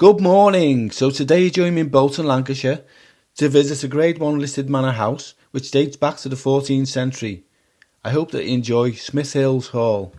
Good morning. So today you join me in Bolton, Lancashire to visit a Grade 1 listed manor house which dates back to the 14th century. I hope that you enjoy Smithills Hall.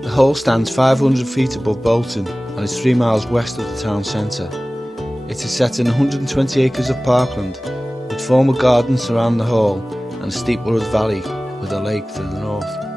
The hall stands 500 feet above Bolton and is 3 miles west of the town centre. It is set in 120 acres of parkland with formal gardens surrounding the hall and a steep wooded valley with a lake to the north.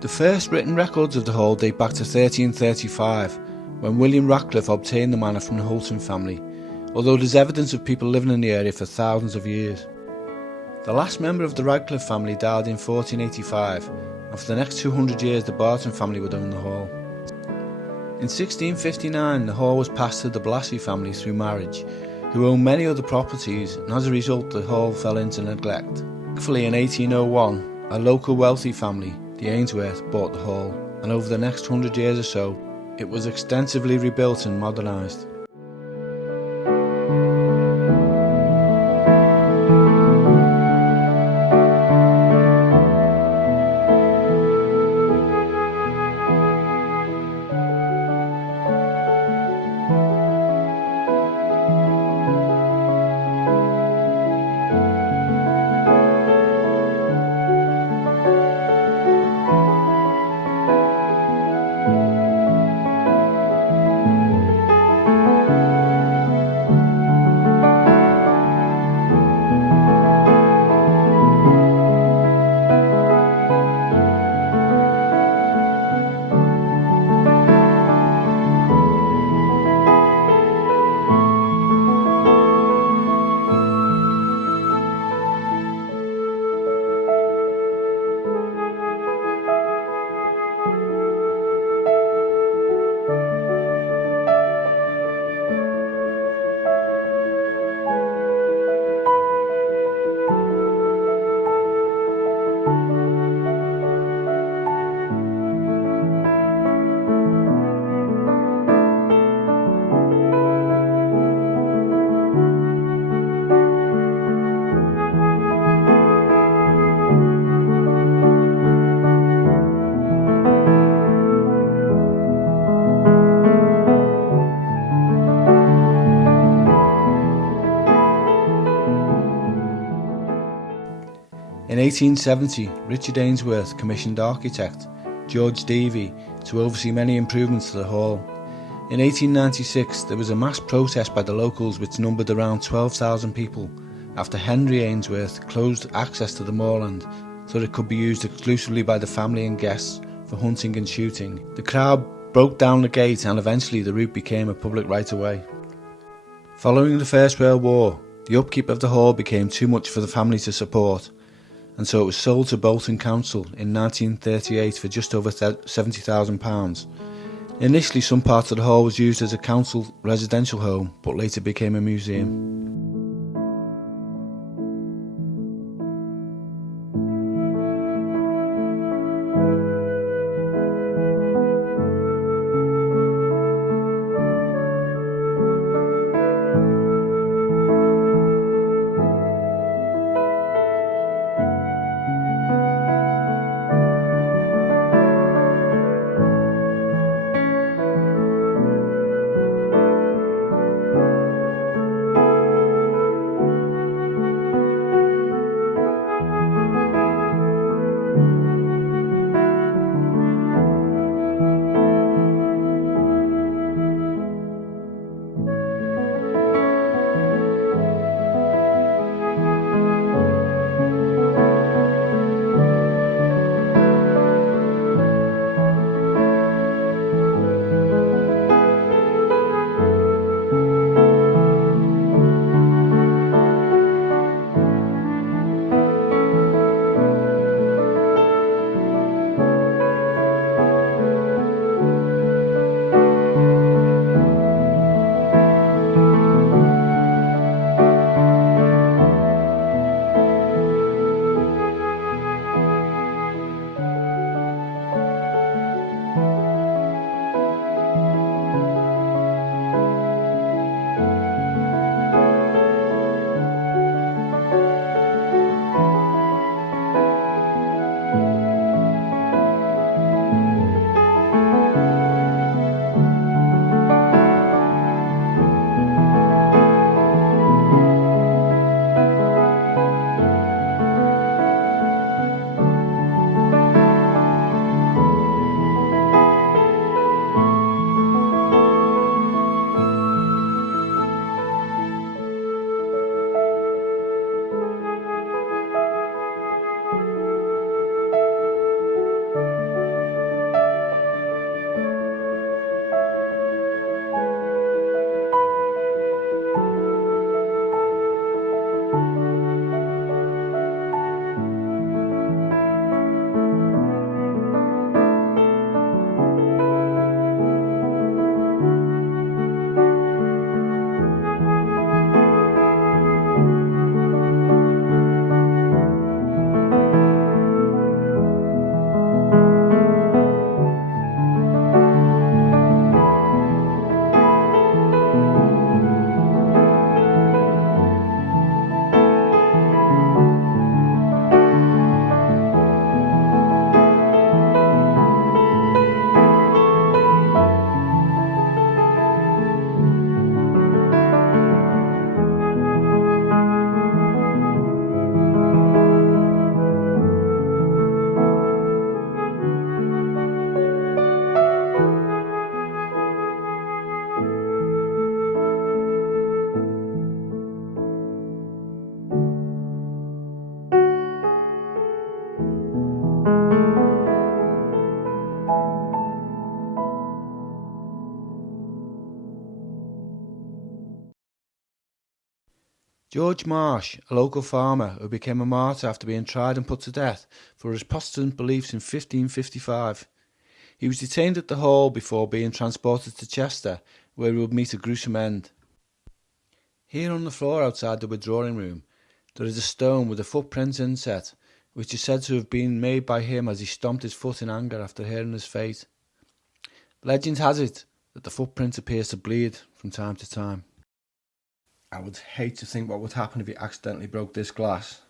The first written records of the hall date back to 1335, when William Ratcliffe obtained the manor from the Hulton family, although there's evidence of people living in the area for thousands of years. The last member of the Radcliffe family died in 1485, and for the next 200 years the Bolton family would own the hall. In 1659 the hall was passed to the Blassie family through marriage, who owned many other properties, and as a result the hall fell into neglect. Thankfully in 1801 a local wealthy family, the Ainsworth, bought the hall, and over the next 100 years or so it was extensively rebuilt and modernised. 1870, Richard Ainsworth commissioned architect George Davey to oversee many improvements to the hall. In 1896, there was a mass protest by the locals which numbered around 12,000 people after Henry Ainsworth closed access to the moorland so that it could be used exclusively by the family and guests for hunting and shooting. The crowd broke down the gate and eventually the route became a public right-of-way. Following the First World War, the upkeep of the hall became too much for the family to support, and so it was sold to Bolton Council in 1938 for just over £70,000. Initially, some parts of the hall was used as a council residential home, but later became a museum. George Marsh, a local farmer who became a martyr after being tried and put to death for his Protestant beliefs in 1555. He was detained at the Hall before being transported to Chester, where he would meet a gruesome end. Here on the floor outside the withdrawing room, there is a stone with a footprint inset, which is said to have been made by him as he stomped his foot in anger after hearing his fate. Legend has it that the footprint appears to bleed from time to time. I would hate to think what would happen if he accidentally broke this glass.